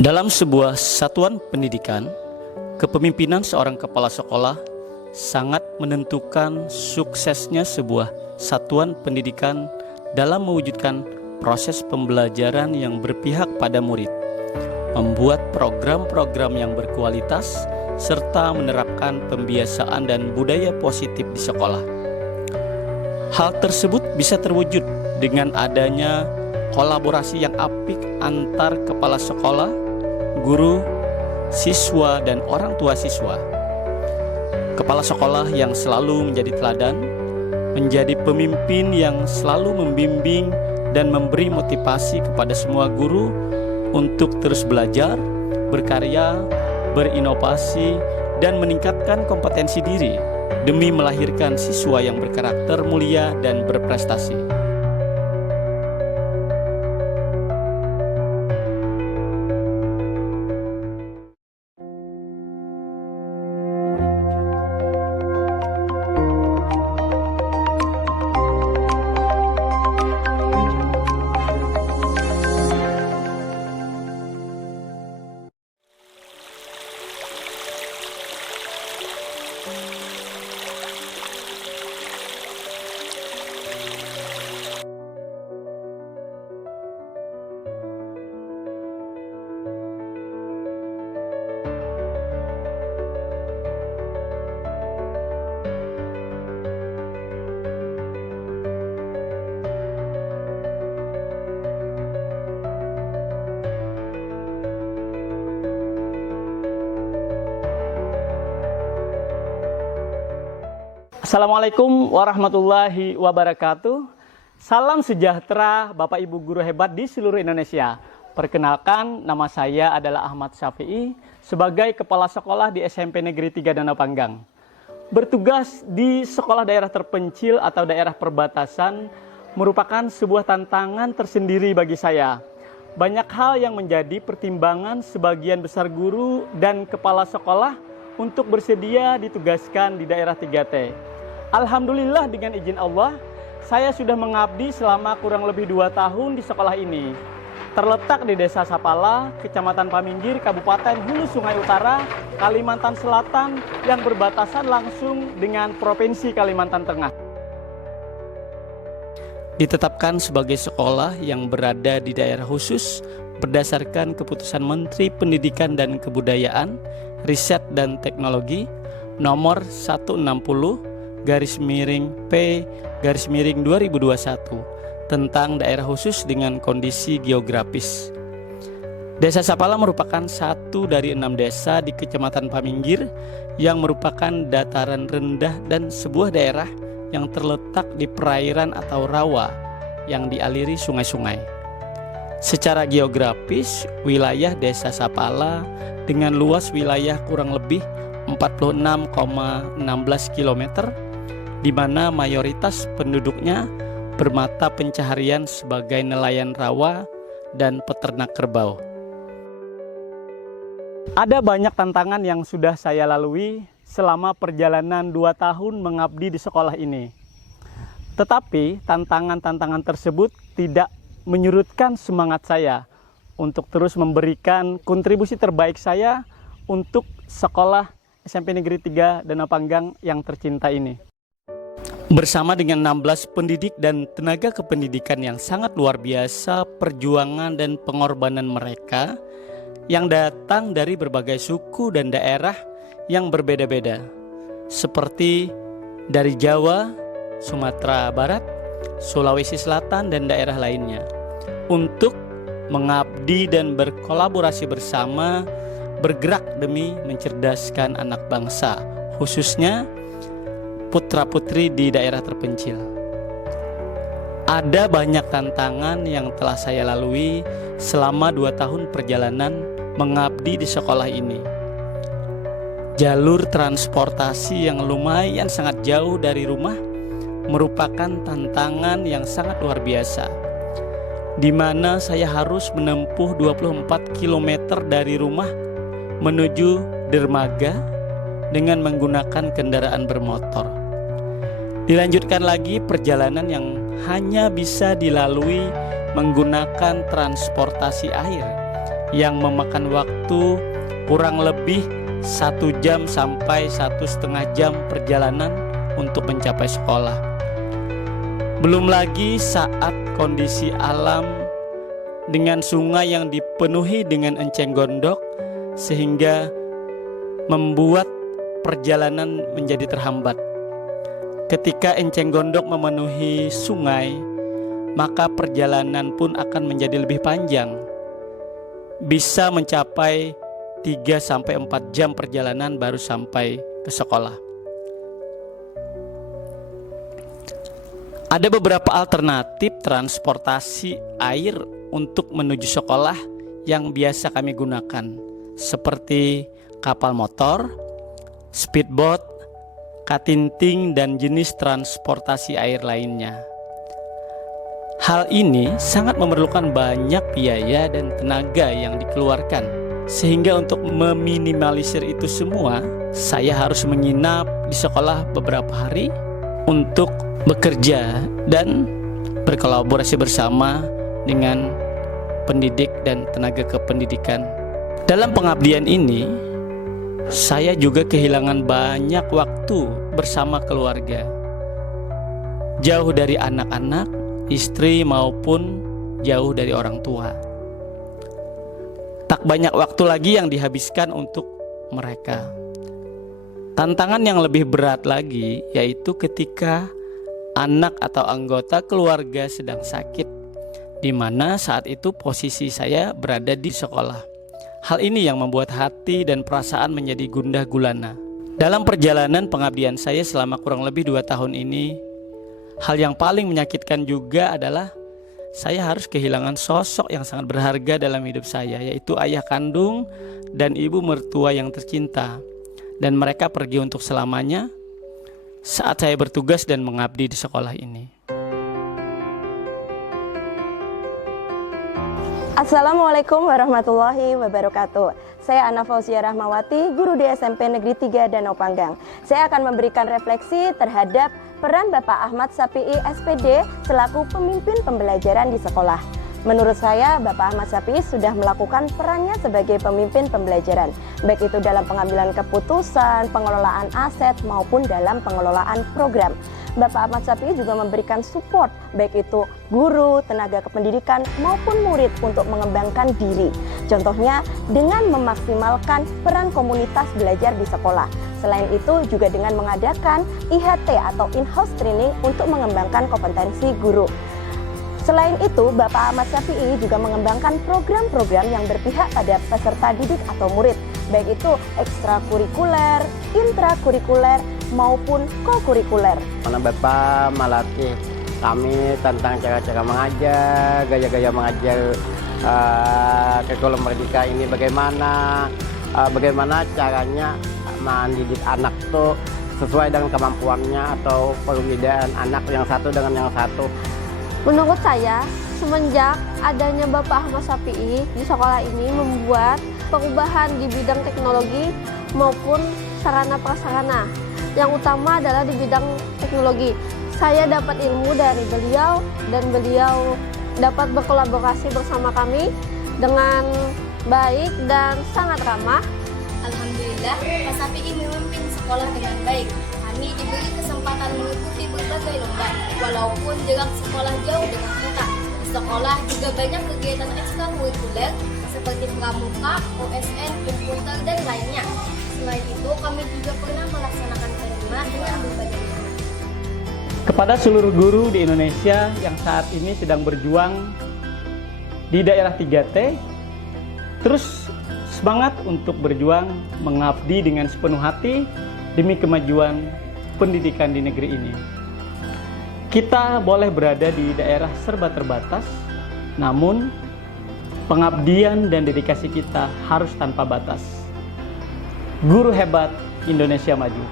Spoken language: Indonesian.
Dalam sebuah satuan pendidikan, kepemimpinan seorang kepala sekolah sangat menentukan suksesnya sebuah satuan pendidikan dalam mewujudkan proses pembelajaran yang berpihak pada murid, membuat program-program yang berkualitas, serta menerapkan pembiasaan dan budaya positif di sekolah. Hal tersebut bisa terwujud dengan adanya kolaborasi yang apik antar kepala sekolah, guru, siswa, dan orang tua siswa. Kepala sekolah yang selalu menjadi teladan, menjadi pemimpin yang selalu membimbing dan memberi motivasi kepada semua guru untuk terus belajar, berkarya, berinovasi, dan meningkatkan kompetensi diri demi melahirkan siswa yang berkarakter mulia dan berprestasi. Assalamualaikum warahmatullahi wabarakatuh. Salam sejahtera Bapak Ibu guru hebat di seluruh Indonesia. Perkenalkan, nama saya adalah Ahmad Syafi'i sebagai Kepala Sekolah di SMP Negeri 3 Danau Panggang. Bertugas di sekolah daerah terpencil atau daerah perbatasan merupakan sebuah tantangan tersendiri bagi saya. Banyak hal yang menjadi pertimbangan sebagian besar guru dan kepala sekolah untuk bersedia ditugaskan di daerah 3T. Alhamdulillah dengan izin Allah, saya sudah mengabdi selama kurang lebih 2 tahun di sekolah ini. Terletak di Desa Sapala, Kecamatan Paminggir, Kabupaten Hulu Sungai Utara, Kalimantan Selatan yang berbatasan langsung dengan Provinsi Kalimantan Tengah. Ditetapkan sebagai sekolah yang berada di daerah khusus berdasarkan keputusan Menteri Pendidikan dan Kebudayaan, Riset dan Teknologi nomor 160/P/2021 tentang daerah khusus dengan kondisi geografis. Desa Sapala merupakan satu dari 6 desa di Kecamatan Paminggir yang merupakan dataran rendah dan sebuah daerah yang terletak di perairan atau rawa yang dialiri sungai-sungai. Secara geografis, wilayah Desa Sapala dengan luas wilayah kurang lebih 46,16 km, di mana mayoritas penduduknya bermata pencaharian sebagai nelayan rawa dan peternak kerbau. Ada banyak tantangan yang sudah saya lalui selama perjalanan 2 tahun mengabdi di sekolah ini. Tetapi tantangan-tantangan tersebut tidak menyurutkan semangat saya untuk terus memberikan kontribusi terbaik saya untuk sekolah SMP Negeri 3 Danau Panggang yang tercinta ini. Bersama dengan 16 pendidik dan tenaga kependidikan yang sangat luar biasa, perjuangan dan pengorbanan mereka yang datang dari berbagai suku dan daerah yang berbeda-beda, seperti dari Jawa, Sumatera Barat, Sulawesi Selatan, dan daerah lainnya, untuk mengabdi dan berkolaborasi bersama, bergerak demi mencerdaskan anak bangsa, khususnya putra-putri di daerah terpencil. Ada banyak tantangan yang telah saya lalui selama 2 tahun perjalanan mengabdi di sekolah ini. Jalur transportasi yang lumayan sangat jauh dari rumah merupakan tantangan yang sangat luar biasa, di mana saya harus menempuh 24 km dari rumah menuju dermaga dengan menggunakan kendaraan bermotor. Dilanjutkan lagi perjalanan yang hanya bisa dilalui menggunakan transportasi air yang memakan waktu kurang lebih 1 jam sampai 1,5 jam perjalanan untuk mencapai sekolah. Belum lagi saat kondisi alam dengan sungai yang dipenuhi dengan enceng gondok sehingga membuat perjalanan menjadi terhambat. Ketika enceng gondok memenuhi sungai, maka perjalanan pun akan menjadi lebih panjang. Bisa mencapai 3-4 jam perjalanan baru sampai ke sekolah. Ada beberapa alternatif transportasi air untuk menuju sekolah yang biasa kami gunakan, seperti kapal motor, speedboat, katinting, dan jenis transportasi air lainnya. Hal ini sangat memerlukan banyak biaya dan tenaga yang dikeluarkan, sehingga untuk meminimalisir itu semua, saya harus menginap di sekolah beberapa hari untuk bekerja dan berkolaborasi bersama dengan pendidik dan tenaga kependidikan. Dalam pengabdian ini, saya juga kehilangan banyak waktu bersama keluarga, jauh dari anak-anak, istri maupun jauh dari orang tua. Tak banyak waktu lagi yang dihabiskan untuk mereka. Tantangan yang lebih berat lagi yaitu ketika anak atau anggota keluarga sedang sakit, di mana saat itu posisi saya berada di sekolah. Hal ini yang membuat hati dan perasaan menjadi gundah gulana. Dalam perjalanan pengabdian saya selama kurang lebih 2 tahun ini, hal yang paling menyakitkan juga adalah saya harus kehilangan sosok yang sangat berharga dalam hidup saya, yaitu ayah kandung dan ibu mertua yang tercinta. Dan mereka pergi untuk selamanya saat saya bertugas dan mengabdi di sekolah ini. Assalamualaikum warahmatullahi wabarakatuh. Saya Ana Fauzia Rahmawati, guru di SMP Negeri 3 Danau Panggang. Saya akan memberikan refleksi terhadap peran Bapak Ahmad Sapi'i SPD selaku pemimpin pembelajaran di sekolah. Menurut saya, Bapak Ahmad Sapi'i sudah melakukan perannya sebagai pemimpin pembelajaran, baik itu dalam pengambilan keputusan, pengelolaan aset, maupun dalam pengelolaan program. Bapak Ahmad Sapi'i juga memberikan support, baik itu guru, tenaga kependidikan, maupun murid untuk mengembangkan diri. Contohnya dengan memaksimalkan peran komunitas belajar di sekolah. Selain itu juga dengan mengadakan IHT atau in-house training untuk mengembangkan kompetensi guru. Selain itu, Bapak Ahmad Sapi'i juga mengembangkan program-program yang berpihak pada peserta didik atau murid, baik itu ekstrakurikuler, intrakurikuler, maupun kokurikuler. Mana Bapak melatih kami tentang cara-cara mengajar, gaya-gaya mengajar kurikulum merdeka ini bagaimana caranya mendidik anak tuh sesuai dengan kemampuannya atau perbedaan anak yang satu dengan yang satu. Menurut saya, semenjak adanya Bapak Ahmad Sapi'i di sekolah ini membuat perubahan di bidang teknologi maupun sarana prasarana. Yang utama adalah di bidang teknologi. Saya dapat ilmu dari beliau dan beliau dapat berkolaborasi bersama kami dengan baik dan sangat ramah. Alhamdulillah, Pak Sapi'i memimpin sekolah dengan baik. Kami diberi kesempatan mengikuti berbagai lomba, walaupun jarak sekolah jauh dengan kereta. Di sekolah juga banyak kegiatan ekstrakurikuler seperti pramuka, OSN, komputer, dan lainnya. Selain itu, kami juga pernah melaksanakan kelima dengan berbagai tema. Kepada seluruh guru di Indonesia yang saat ini sedang berjuang di daerah 3T, terus semangat untuk berjuang mengabdi dengan sepenuh hati demi kemajuan pendidikan di negeri ini. Kita boleh berada di daerah serba terbatas, namun pengabdian dan dedikasi kita harus tanpa batas. Guru hebat, Indonesia maju.